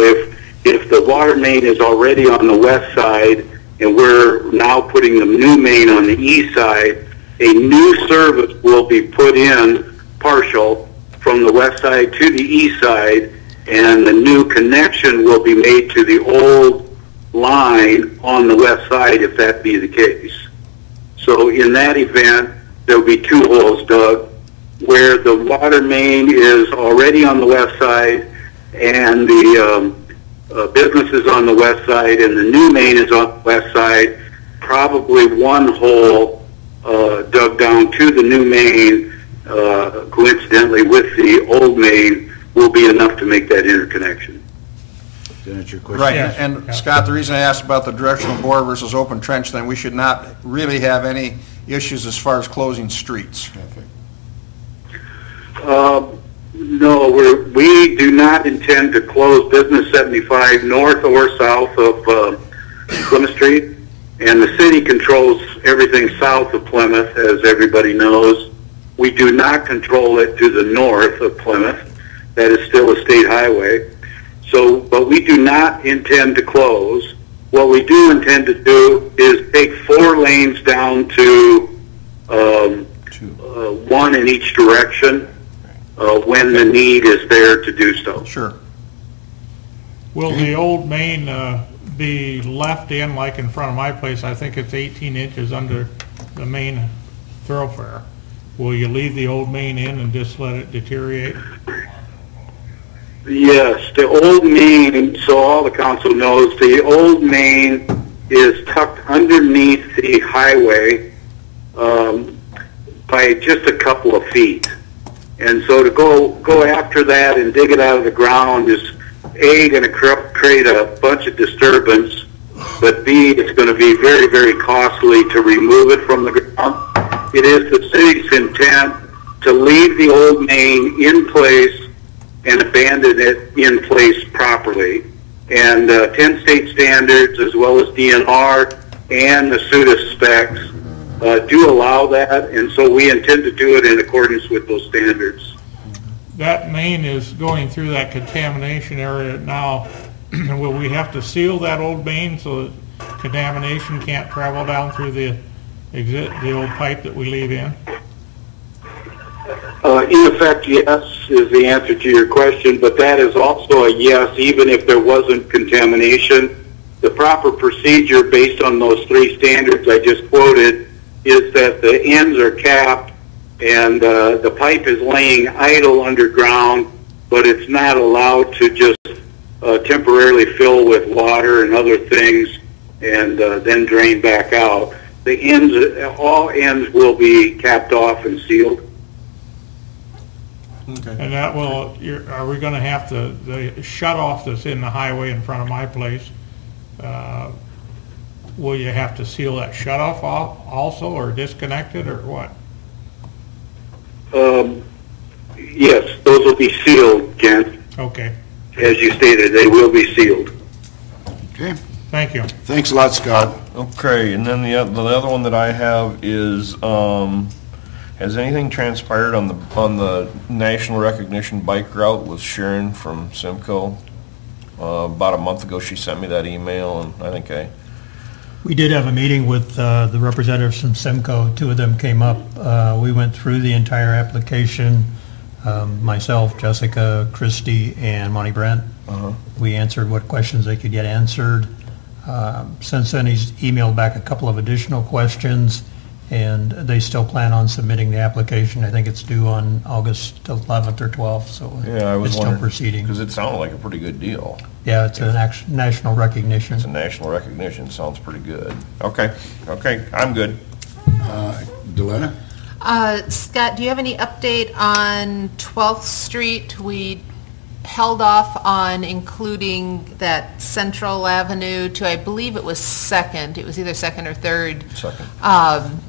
if the water main is already on the west side and we're now putting the new main on the east side, a new service will be put in partial from the west side to the east side, and the new connection will be made to the old line on the west side if that be the case. So in that event, there will be two holes dug where the water main is already on the west side and the business is on the west side and the new main is on the west side. Probably one hole dug down to the new main coincidentally with the old main, will be enough to make that interconnection. Did that answer your question? Right, Yes. and Yeah. Scott, the reason I asked about the directional bore versus open trench, then we should not really have any issues as far as closing streets. No, we do not intend to close Business 75 north or south of Plymouth Street, and the city controls everything south of Plymouth, as everybody knows. We do not control it to the north of Plymouth. That is still a state highway. So, but we do not intend to close. What we do intend to do is take 4 lanes down to one in each direction when the need is there to do so. Sure. Will the old main be left in like in front of my place? I think it's 18 inches under the main thoroughfare. Will you leave the old main in and just let it deteriorate? Yes, the old main, so all the council knows, the old main is tucked underneath the highway by just a couple of feet. And so to go after that and dig it out of the ground is, A, going to create a bunch of disturbance, but B, it's going to be very, very costly to remove it from the ground. It is the city's intent to leave the old main in place and abandon it in place properly. And 10 state standards, as well as DNR and the SUDA specs, do allow that, and so we intend to do it in accordance with those standards. That main is going through that contamination area now. Will we have to seal that old main so that contamination can't travel down through the old pipe that we leave in? In effect, yes, is the answer to your question, but that is also a yes, even if there wasn't contamination. The proper procedure based on those 3 standards I just quoted is that the ends are capped and the pipe is laying idle underground, but it's not allowed to just temporarily fill with water and other things and then drain back out. The ends, all ends will be capped off and sealed. Okay. And that will, are we going to have the shut-off that's in the highway in front of my place, will you have to seal that shut-off also, or disconnect it, or what? Yes, those will be sealed, Kent. Okay, As you stated, they will be sealed. Okay, thank you. thanks a lot, Scott. Okay, and then the other one that I have is, has anything transpired on the national recognition bike route with Sharon from Simcoe? About a month ago, she sent me that email, and I think We did have a meeting with the representatives from Simcoe. 2 of them came up. We went through the entire application, myself, Jessica, Christie, and Monty Brent. We answered what questions they could get answered. Since then, he's emailed back a couple of additional questions, and they still plan on submitting the application. I think it's due on August 11th or 12th, so yeah, I was it's still wondering, proceeding. because it sounded like a pretty good deal. Yeah, it's a national recognition. It's a national recognition. Sounds pretty good. Okay, I'm good. Delena? Scott, do you have any update on 12th Street? We held off on including that Central Avenue to, I believe it was 2nd. It was either 2nd or 3rd. 2nd.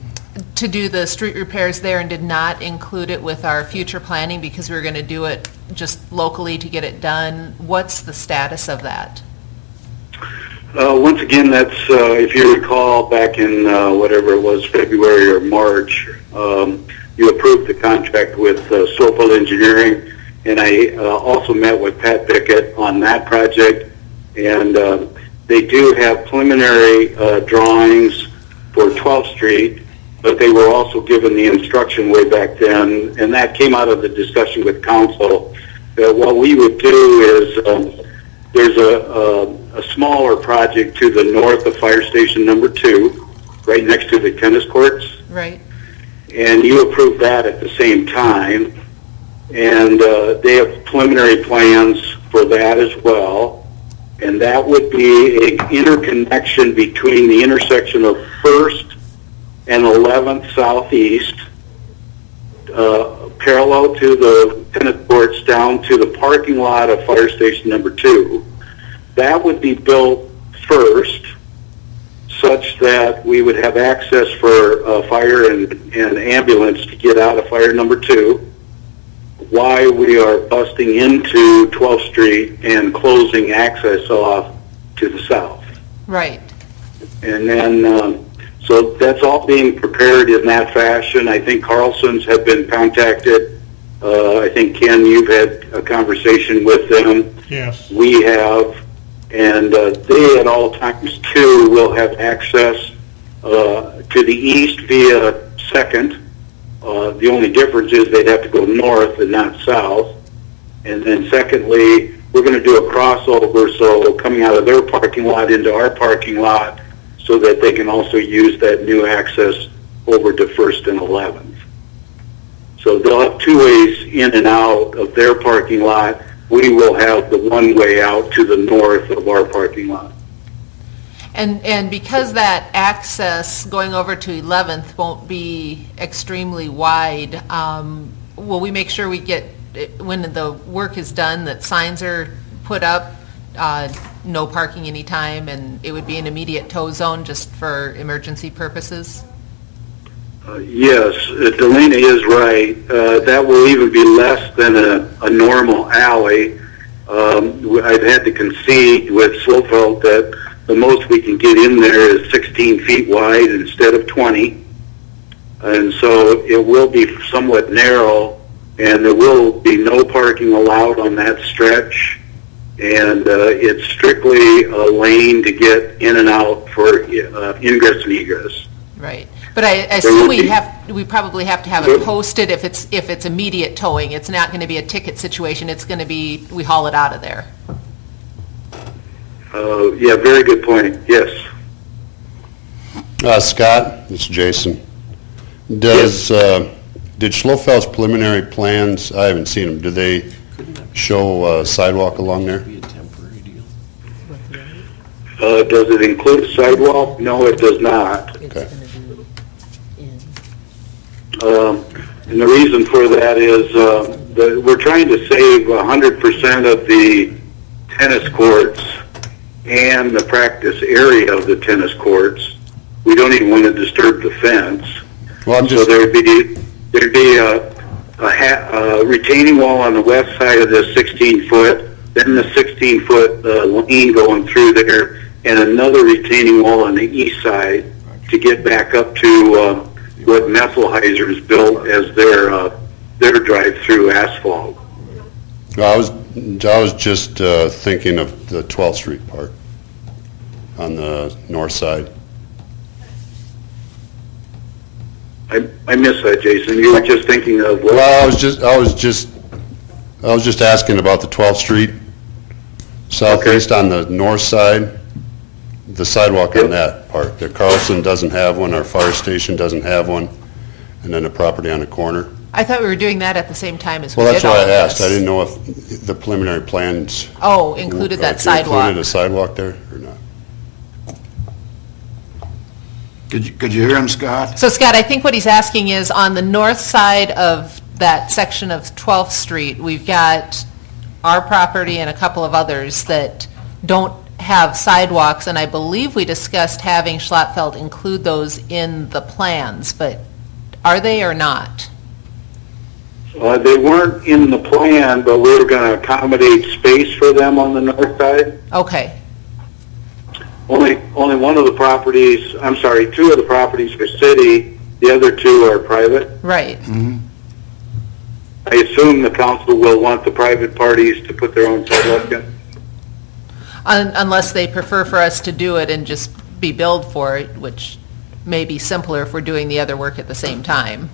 To do the street repairs there, and did not include it with our future planning because we were going to do it just locally to get it done. What's the status of that? Once again, that's, if you recall, back in whatever it was, February or March, you approved the contract with Slopel Engineering, and I also met with Pat Bickett on that project, and they do have preliminary drawings for 12th Street, but they were also given the instruction way back then, and that came out of the discussion with council. What we would do is there's a smaller project to the north of Fire Station number 2, right next to the tennis courts. Right. And you approved that at the same time. And they have preliminary plans for that as well. And that would be an interconnection between the intersection of 1st and 11th Southeast parallel to the tennis courts down to the parking lot of Fire Station Number 2. That would be built first, such that we would have access for fire and ambulance to get out of Fire Number 2, while we are busting into 12th Street and closing access off to the south. Right. And then, so that's all being prepared in that fashion. I think Carlson's have been contacted. I think, Ken, you've had a conversation with them. Yes. We have. And they at all times, too, will have access to the east via 2nd. The only difference is they'd have to go north and not south. And then secondly, we're going to do a crossover, so coming out of their parking lot into our parking lot, so that they can also use that new access over to 1st and 11th. So they'll have two ways in and out of their parking lot. We will have the one way out to the north of our parking lot. And because that access going over to 11th won't be extremely wide, will we make sure we get, when the work is done, that signs are put up, no parking anytime, and it would be an immediate tow zone just for emergency purposes? Yes, Delana is right. That will even be less than a normal alley. I've had to concede with Slofeld that the most we can get in there is 16 feet wide instead of 20. And so it will be somewhat narrow, and there will be no parking allowed on that stretch. And it's strictly a lane to get in and out for ingress and egress. Right. But I assume we probably have to have it posted if it's immediate towing. It's not going to be a ticket situation. It's going to be, we haul it out of there. Yeah, very good point. Yes. Scott, this is Jason. Did Schlofeld's preliminary plans, I haven't seen them, do they show sidewalk along there? Does it include a sidewalk? No, it does not. Okay. And the reason for that is we're trying to save 100% of the tennis courts and the practice area of the tennis courts. We don't even want to disturb the fence. Well, so there'd be a retaining wall on the west side of this 16-foot, then the 16-foot lane going through there, and another retaining wall on the east side to get back up to what Messelheiser's built as their drive-through asphalt. Well, I was just thinking of the 12th Street part on the north side. I missed that, Jason. You were just thinking of what? Well, I was just asking about the 12th Street southeast on the north side, the sidewalk on that part. The Carlson doesn't have one, our fire station doesn't have one, and then the property on the corner. I thought we were doing that at the same time as we Well, did that's all why I of asked. this. I didn't know if the preliminary plans Included that sidewalk. included a sidewalk there or not. Could you hear him, Scott? So Scott, I think what he's asking is on the north side of that section of 12th Street, we've got our property and a couple of others that don't have sidewalks, and I believe we discussed having Schlotfeld include those in the plans, but are they or not? They weren't in the plan, but we were going to accommodate space for them on the north side. Okay. Only one of the properties, I'm sorry, two of the properties are city, the other two are private. Right. Mm-hmm. I assume the council will want the private parties to put their own sidewalk in. Unless they prefer for us to do it and just be billed for it, which may be simpler if we're doing the other work at the same time.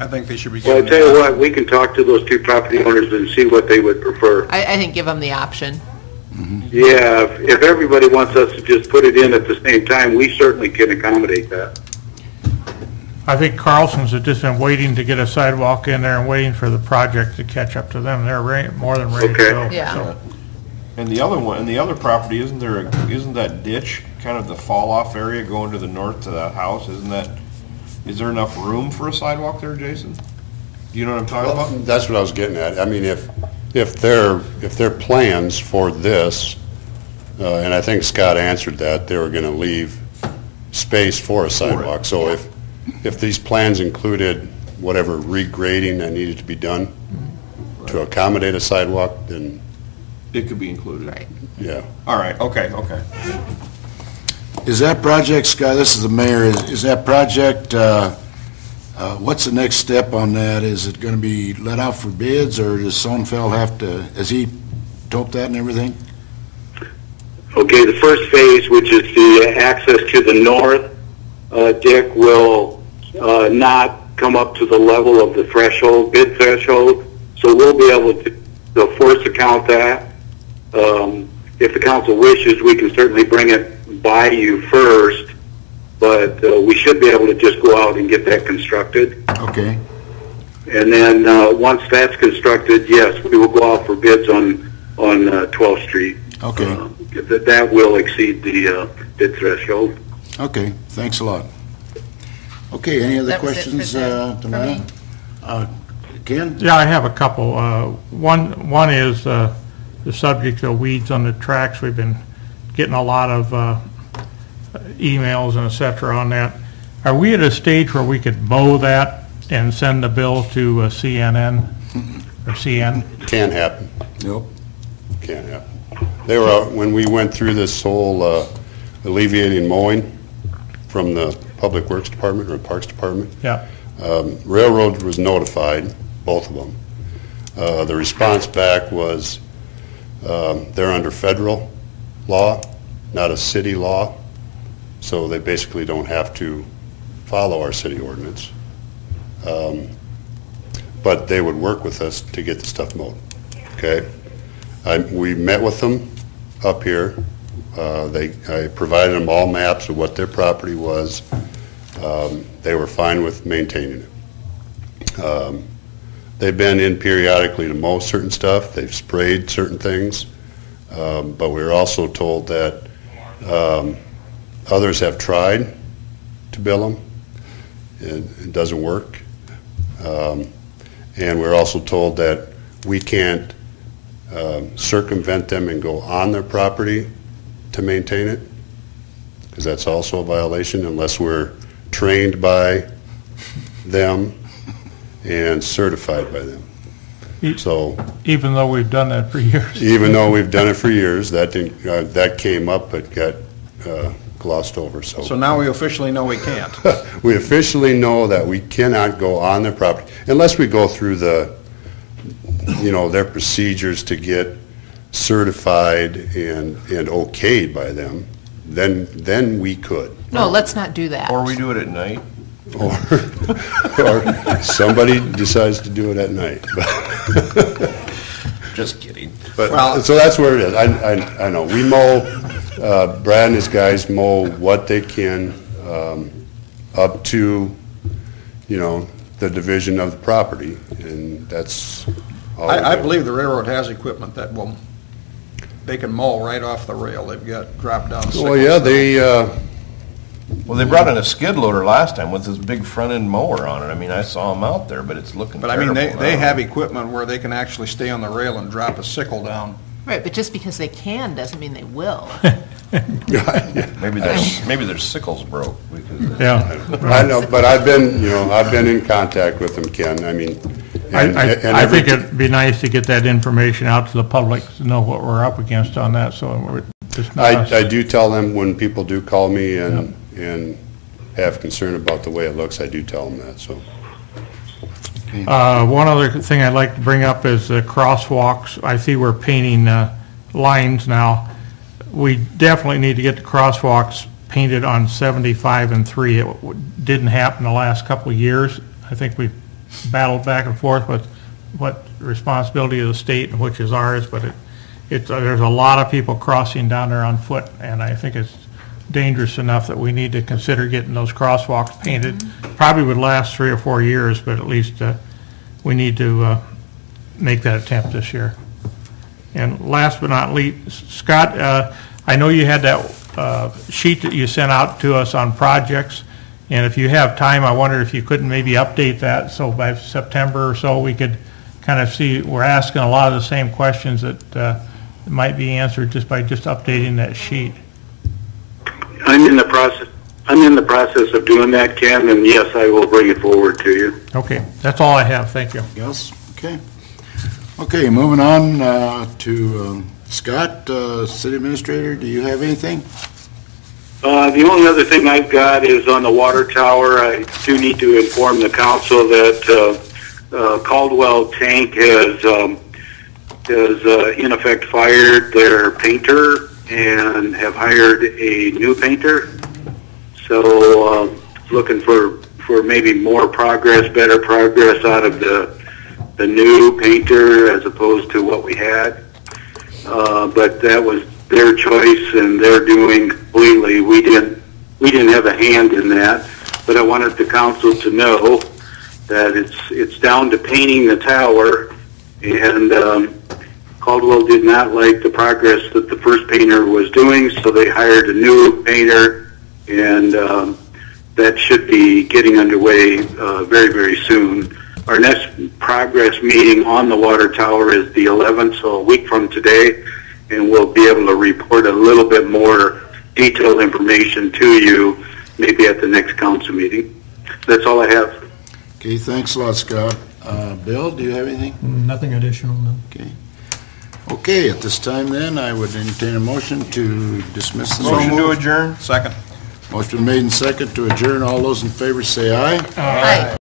I think they should be Well, I given tell you that. what, we can talk to those two property owners and see what they would prefer. I think give them the option. Yeah, if everybody wants us to just put it in at the same time, we certainly can accommodate that. I think Carlson's have just been waiting to get a sidewalk in there and waiting for the project to catch up to them. They're more than ready to Okay. go. Yeah. So, And the other one, and the other property, isn't that ditch kind of the fall-off area going to the north to that house? Is there enough room for a sidewalk there, Jason? Do you know what I'm talking about? That's what I was getting at. I mean, if their plans for this, and I think Scott answered that, they were going to leave space for a sidewalk. So if these plans included whatever regrading that needed to be done to accommodate a sidewalk, then It could be included. Right. yeah. All right, okay. Is that project, Scott, this is the mayor, is that project, what's the next step on that? Is it going to be let out for bids, or does Sonfeld have to, has he doped that and everything? Okay, the first phase, which is the access to the north, Dick, will not come up to the level of the threshold, bid threshold, so we'll be able to force account that. If the council wishes, we can certainly bring it by you first, but we should be able to just go out and get that constructed. Okay. And then once that's constructed, yes, we will go out for bids on 12th Street. Okay. That will exceed the bid threshold. Okay, thanks a lot. Okay, any other That was it for questions, for me. Ken? Yeah, I have a couple. One is the subject of weeds on the tracks. We've been getting a lot of emails and et cetera on that. Are we at a stage where we could mow that and send the bill to CNN or CN? Can't happen. Nope. Can't happen. They were out, when we went through this whole alleviating mowing from the Public Works Department or Parks Department, Yeah. Railroad was notified, both of them. The response back was they're under federal law, not a city law, so they basically don't have to follow our city ordinance. But they would work with us to get the stuff mowed, okay? We met with them up here. I provided them all maps of what their property was. They were fine with maintaining it. They've been in periodically to mow certain stuff. They've sprayed certain things. But we were also told that others have tried to bill them. It doesn't work. And we're also told that we can't circumvent them and go on their property to maintain it, because that's also a violation unless we're trained by them and certified by them. So Even though we've done that for years. even though we've done it for years, that didn't, that came up but got glossed over. So now we officially know we can't. We officially know that we cannot go on their property unless we go through the, their procedures to get certified and okayed by them. Then we could. No, let's not do that. Or we do it at night. Or somebody decides to do it at night. Just kidding. But, so that's where it is. I know. We mow, Brad and his guys mow what they can up to, the division of the property, and that's all. I believe the railroad has equipment that they can mow right off the rail. They've got drop-down sickles. Well, yeah, they, Well, they brought in a skid loader last time with this big front-end mower on it. I mean, I saw them out there, but it's looking But I terrible mean, they now. have equipment where they can actually stay on the rail and drop a sickle down. Right, but just because they can doesn't mean they will. Maybe their sickles broke. Because Yeah. I know, but I've been in contact with them, Ken. I mean, I think it'd be nice to get that information out to the public to know what we're up against on that, so it's not us. I do tell them when people do call me and have concern about the way it looks, I do tell them that, so. One other thing I'd like to bring up is the crosswalks. I see we're painting lines now. We definitely need to get the crosswalks painted on 75 and 3. It didn't happen the last couple of years. I think we've battled back and forth with what responsibility of the state and which is ours, but there's a lot of people crossing down there on foot, and I think it's dangerous enough that we need to consider getting those crosswalks painted. Probably would last 3 or 4 years, but at least we need to make that attempt this year. And last but not least, Scott, I know you had that sheet that you sent out to us on projects, And if you have time, I wonder if you couldn't maybe update that, so by September or so, we could kind of see, we're asking a lot of the same questions that might be answered just by just updating that sheet. I'm in the process of doing that, Ken, and yes, I will bring it forward to you. Okay, that's all I have, thank you. Yes, okay. Okay, moving on to Scott, City Administrator, do you have anything? The only other thing I've got is on the water tower. I do need to inform the council that Caldwell Tank has in effect fired their painter and have hired a new painter. So looking for maybe more progress, better progress out of the new painter as opposed to what we had. But that was their choice and they're doing completely. We didn't have a hand in that, but I wanted the council to know that it's down to painting the tower, and Caldwell did not like the progress that the first painter was doing, so they hired a new painter, and that should be getting underway very, very soon. Our next progress meeting on the water tower is the 11th, so a week from today, and we'll be able to report a little bit more detailed information to you maybe at the next council meeting. That's all I have. Okay, thanks a lot, Scott. Bill, do you have anything? Nothing additional, no. Okay. Okay, at this time then, I would entertain a motion to dismiss the Motion to meeting. adjourn, second. Motion made and second to adjourn. All those in favor say aye. Aye.